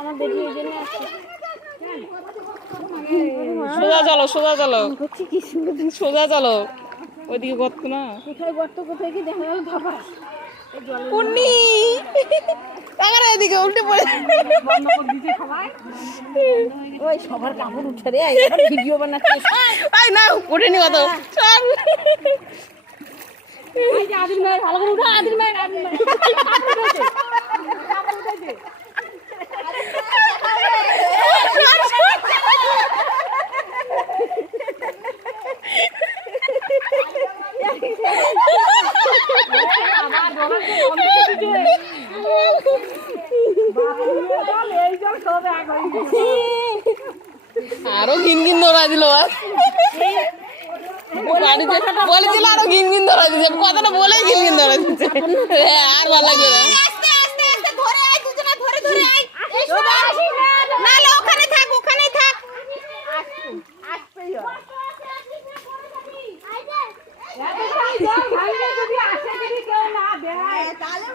আমার বেটি ওই জন্য আসছে। সোজা চলো সোজা চলো সোজা চলো, ওইদিকে গর্ত না, কোথায় গর্ত কোথায় কি দেখা গেল ধাপাস পুন্নি তাকারে এদিকে উল্টে পড়ে। ওই সবার কাপড় উঠে রে, ভিডিও বানাচ্ছে। আই না ওঠেনি কত চল। আদির মায়ের ভালো করে উঠা, আদির মায়ের আরো ঘিন ঘিন ধরা দিল, বলেছিল আরো ঘিন ঘিন ধরা দিচ্ছে, কথাটা বলেই ঘিন ঘিন ধরা দিচ্ছে। আর ভালো লাগবে না। ওখানে থাক, ওখানেই থাক। তাহলে